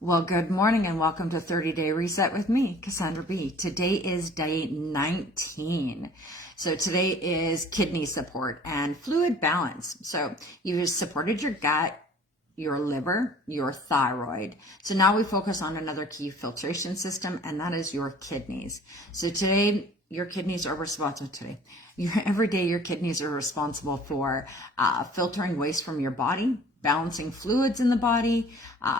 Well, good morning and welcome to 30-Day Reset with me, Cassandra B. Today is day 19. So today is kidney support and fluid balance. So you've supported your gut, your liver, your thyroid. So now we focus on another key filtration system, and that is your kidneys. So today, your kidneys are responsible every day your kidneys are responsible for filtering waste from your body, balancing fluids in the body,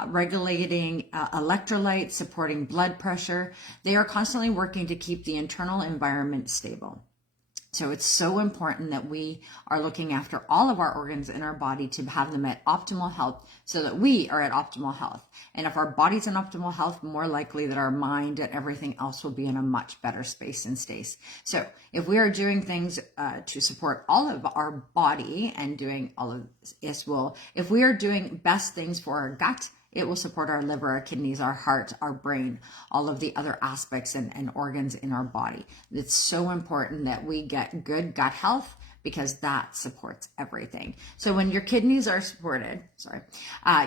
regulating electrolytes, supporting blood pressure. They are constantly working to keep the internal environment stable. So it's so important that we are looking after all of our organs in our body to have them at optimal health so that we are at optimal health. And if our body's in optimal health, more likely that our mind and everything else will be in a much better space and state. So if we are doing things to support all of our body and doing all of this, if we are doing best things for our gut, it will support our liver, our kidneys, our heart, our brain, all of the other aspects and organs in our body. It's so important that we get good gut health because that supports everything. So when your kidneys are supported,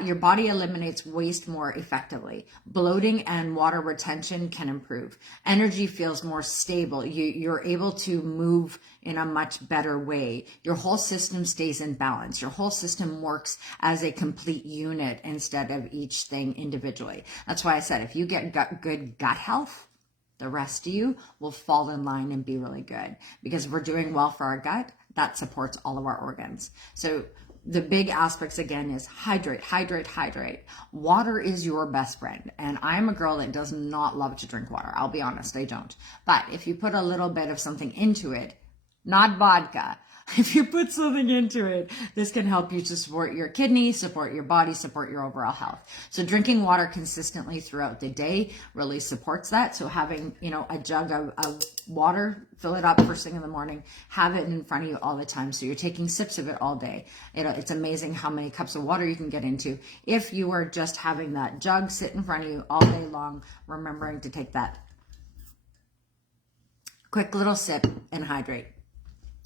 your body eliminates waste more effectively. Bloating and water retention can improve. Energy feels more stable. You're able to move in a much better way. Your whole system stays in balance. Your whole system works as a complete unit instead of each thing individually. That's why I said if you get good gut health, the rest of you will fall in line and be really good, because if we're doing well for our gut, that supports all of our organs. So the big aspects again is hydrate, hydrate, hydrate. Water is your best friend. And I'm a girl that does not love to drink water. I'll be honest, I don't. But if you put a little bit of something into it, not vodka, if you put something into it, this can help you to support your kidneys, support your body, support your overall health. So drinking water consistently throughout the day really supports that. So having, a jug of water, fill it up first thing in the morning, have it in front of you all the time. So you're taking sips of it all day. It's amazing how many cups of water you can get into if you are just having that jug sit in front of you all day long, remembering to take that quick little sip and hydrate.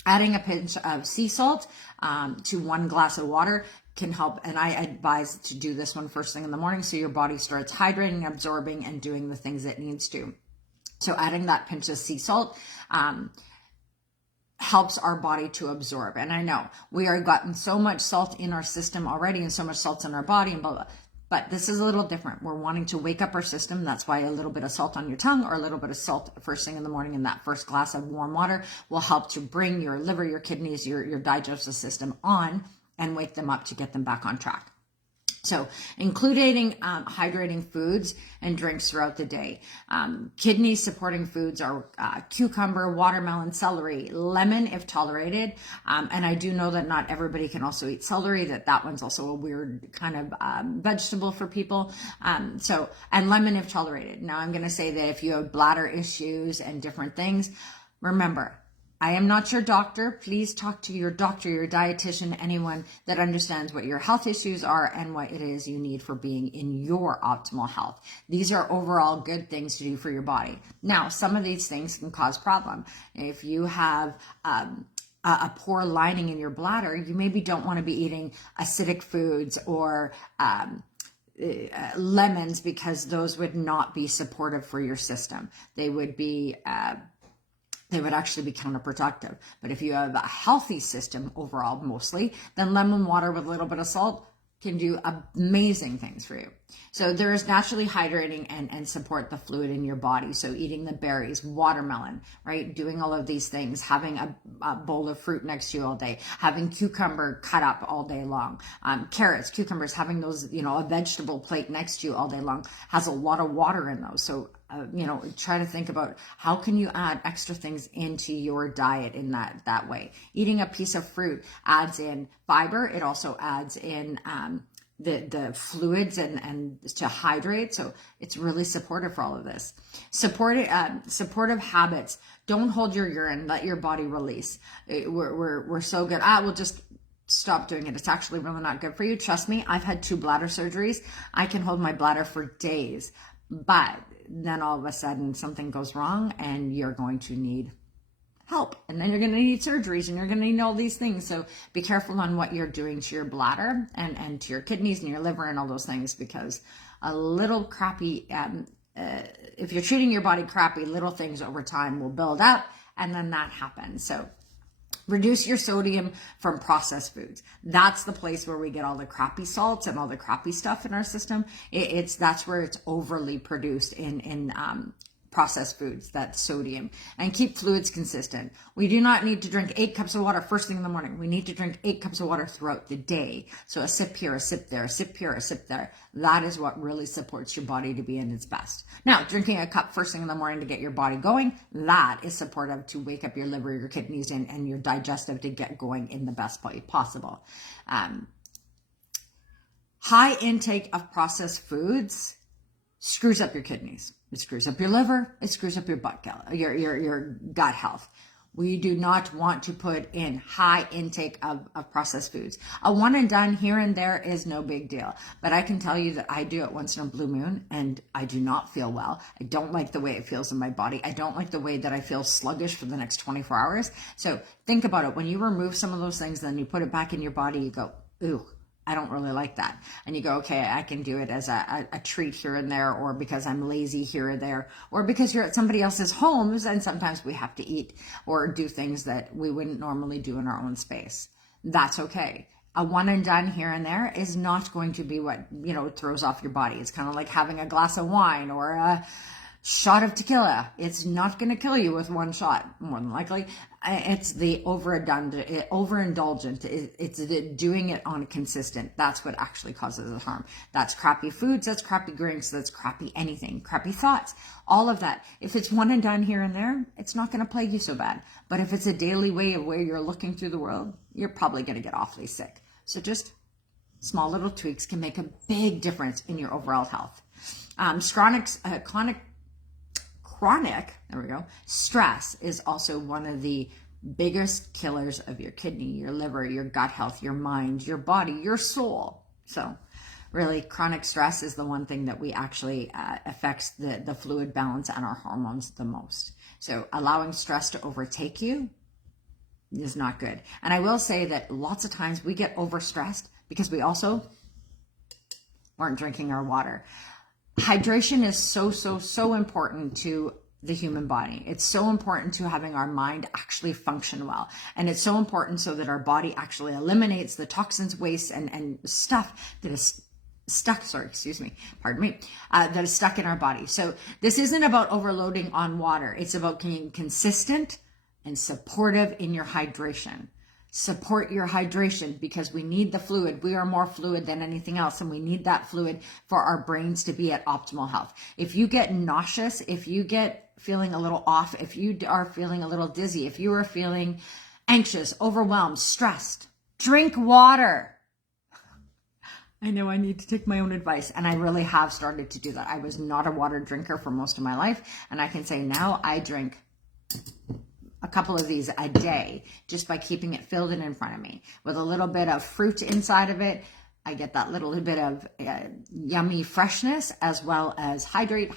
Adding a pinch of sea salt to 1 glass of water can help. And I advise to do this one first thing in the morning so your body starts hydrating, absorbing, and doing the things it needs to. So adding that pinch of sea salt helps our body to absorb. And I know we are gotten so much salt in our system already and so much salt in our body and blah, blah. But this is a little different. We're wanting to wake up our system. That's why a little bit of salt on your tongue or a little bit of salt first thing in the morning in that first glass of warm water will help to bring your liver, your kidneys, your digestive system on and wake them up to get them back on track. So including hydrating foods and drinks throughout the day. Kidney supporting foods are cucumber, watermelon, celery, lemon if tolerated. And I do know that not everybody can also eat celery, that one's also a weird kind of vegetable for people. And lemon if tolerated. Now I'm going to say that if you have bladder issues and different things, remember, I am not your doctor. Please talk to your doctor, your dietitian, anyone that understands what your health issues are and what it is you need for being in your optimal health. These are overall good things to do for your body. Now, some of these things can cause problem. If you have a poor lining in your bladder, you maybe don't want to be eating acidic foods or lemons, because those would not be supportive for your system. They would actually be counterproductive. But if you have a healthy system overall, mostly, then lemon water with a little bit of salt can do amazing things for you. So there is naturally hydrating and support the fluid in your body. So eating the berries, watermelon, right? Doing all of these things, having a bowl of fruit next to you all day, having cucumber cut up all day long, carrots, cucumbers, having those, a vegetable plate next to you all day long has a lot of water in those. So try to think about how can you add extra things into your diet in that way. Eating a piece of fruit adds in fiber. It also adds in the fluids and to hydrate. So it's really supportive for all of this. Supportive habits. Don't hold your urine. Let your body release. We're so good. We'll just stop doing it. It's actually really not good for you. Trust me. I've had 2 bladder surgeries. I can hold my bladder for days, but then all of a sudden something goes wrong and you're going to need help. And then you're going to need surgeries and you're going to need all these things. So be careful on what you're doing to your bladder and to your kidneys and your liver and all those things, because a little crappy, if you're treating your body crappy, little things over time will build up, and then that happens. So reduce your sodium from processed foods. That's the place where we get all the crappy salts and all the crappy stuff in our system. That's where it's overly produced in processed foods, that's sodium. And keep fluids consistent. We do not need to drink 8 cups of water first thing in the morning. We need to drink 8 cups of water throughout the day. So a sip here, a sip there, a sip here, a sip there. That is what really supports your body to be in its best. Now, drinking a cup first thing in the morning to get your body going, that is supportive to wake up your liver, your kidneys, and your digestive to get going in the best way possible. High intake of processed foods screws up your kidneys. It screws up your liver. It screws up your your gut health. We do not want to put in high intake of processed foods. A one and done here and there is no big deal. But I can tell you that I do it once in a blue moon and I do not feel well. I don't like the way it feels in my body. I don't like the way that I feel sluggish for the next 24 hours. So think about it. When you remove some of those things, then you put it back in your body, you go, ooh, I don't really like that. And you go, okay, I can do it as a treat here and there, or because I'm lazy here or there, or because you're at somebody else's homes and sometimes we have to eat or do things that we wouldn't normally do in our own space. That's okay. A one and done here and there is not going to be what, throws off your body. It's kind of like having a glass of wine or a shot of tequila. It's not going to kill you with one shot, more than likely. It's the overindulgent. It's doing it on consistent. That's what actually causes the harm. That's crappy foods. That's crappy drinks. That's crappy anything. Crappy thoughts. All of that. If it's one and done here and there, it's not going to plague you so bad. But if it's a daily way of where you're looking through the world, you're probably going to get awfully sick. So just small little tweaks can make a big difference in your overall health. Chronic stress is also one of the biggest killers of your kidney, your liver, your gut health, your mind, your body, your soul. So really, chronic stress is the one thing that we actually affects the fluid balance and our hormones the most. So allowing stress to overtake you is not good. And I will say that lots of times we get overstressed because we also weren't drinking our water. Hydration is so important to the human body. It's so important to having our mind actually function well. And it's so important so that our body actually eliminates the toxins, waste, and stuff that is stuck, that is stuck in our body. So this isn't about overloading on water. It's about being consistent and supportive in your hydration. Support your hydration because we need the fluid. We are more fluid than anything else, and we need that fluid for our brains to be at optimal health. If you get nauseous, if you get feeling a little off, if you are feeling a little dizzy, if you are feeling anxious, overwhelmed, stressed, drink water. I know I need to take my own advice, and I really have started to do that. I was not a water drinker for most of my life, and I can say now I drink a couple of these a day just by keeping it filled and in front of me with a little bit of fruit inside of it. I get that little bit of yummy freshness as well as hydrate.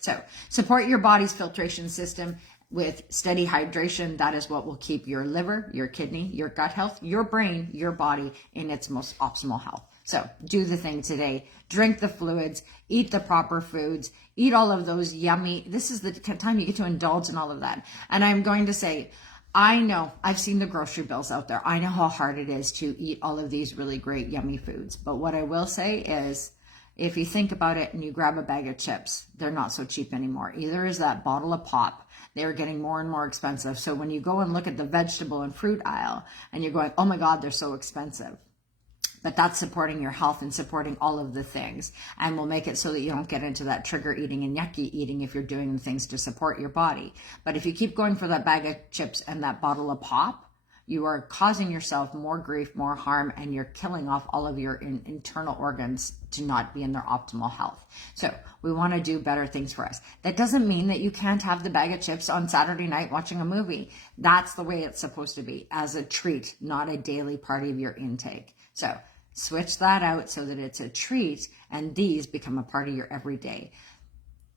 So support your body's filtration system with steady hydration. That is what will keep your liver, your kidney, your gut health, your brain, your body in its most optimal health. So do the thing today. Drink the fluids, eat the proper foods, eat all of those yummy. This is the time you get to indulge in all of that. And I'm going to say, I know I've seen the grocery bills out there. I know how hard it is to eat all of these really great, yummy foods. But what I will say is, if you think about it and you grab a bag of chips, they're not so cheap anymore. Either is that bottle of pop. They're getting more and more expensive. So when you go and look at the vegetable and fruit aisle and you're going, oh my God, they're so expensive. But that's supporting your health and supporting all of the things, and will make it so that you don't get into that trigger eating and yucky eating if you're doing the things to support your body. But if you keep going for that bag of chips and that bottle of pop, you are causing yourself more grief, more harm, and you're killing off all of your internal organs to not be in their optimal health. So we want to do better things for us. That doesn't mean that you can't have the bag of chips on Saturday night watching a movie. That's the way it's supposed to be, as a treat, not a daily part of your intake. So switch that out so that it's a treat and these become a part of your everyday.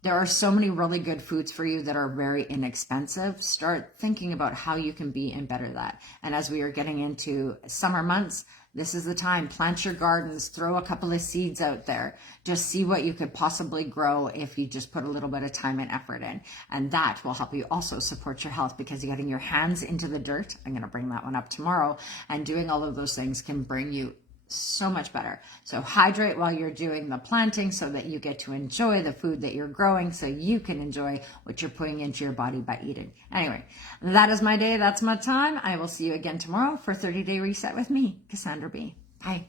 There are so many really good foods for you that are very inexpensive. Start thinking about how you can be and better that. And as we are getting into summer months, this is the time. Plant your gardens, throw a couple of seeds out there. Just see what you could possibly grow if you just put a little bit of time and effort in. And that will help you also support your health, because getting your hands into the dirt, I'm going to bring that one up tomorrow, and doing all of those things can bring you so much better. So hydrate while you're doing the planting so that you get to enjoy the food that you're growing, so you can enjoy what you're putting into your body by eating. Anyway, that is my day. That's my time. I will see you again tomorrow for 30-day reset with me, Cassandra B. Bye.